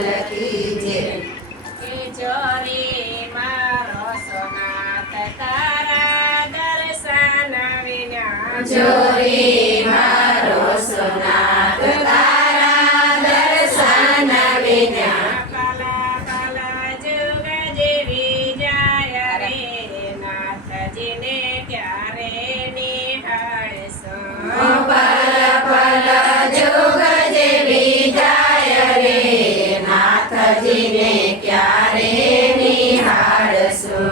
कीजिए जोरी मारो सोनाथ तारा दर्शन विना जोरी मारो सोनाथ तारा दर्शन विना कला कला जुग जीवी जाय रे नाथजी ने क्यारे निहाळसो पल पल जुग जेवी जाय रे नाथजी ने क्यारे निहाळसो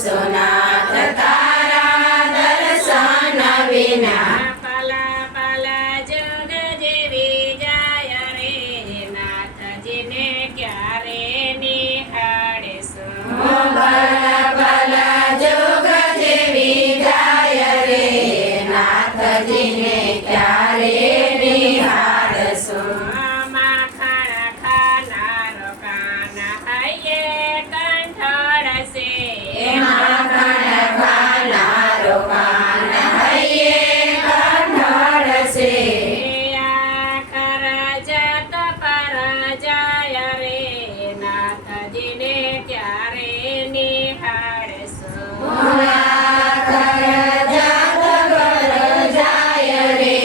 सोनाथ तारा दर्शन विना पला पला जुग जेवी जाय रे नाथजी ने क्यारे निहाळसो पल पल जुग जेवी जाय रे नाथजी ने क्यारे निहाळसो माखण खानारो कान हये कंठळसे माखण खानारो कान हये कंठळसे आखर जत पर जाय रे नाथजी ने क्यारे निहाळसो आखर जात पर जाय रे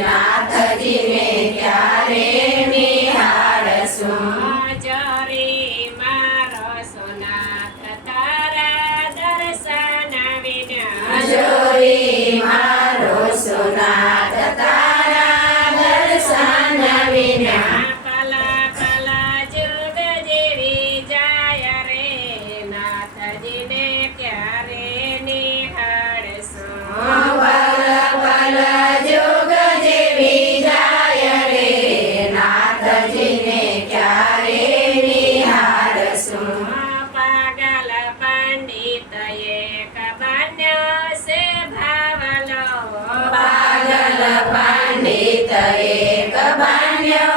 नाथजी ने क्यारे निहाळसो जोरी मारो सोनाथ तारा दर्शन विना जोरी मारो सोनाथ तारा दर्शन विना कला कला जुग जेवी जाय रे नाथजी ने क्यारे निहाळसो पल पल जुग जेवी जाय रे नाथजी ने क्यारे निहाळसो पागल पंडित एक बन्यो से भावलो पागल पंडित एक बन्यो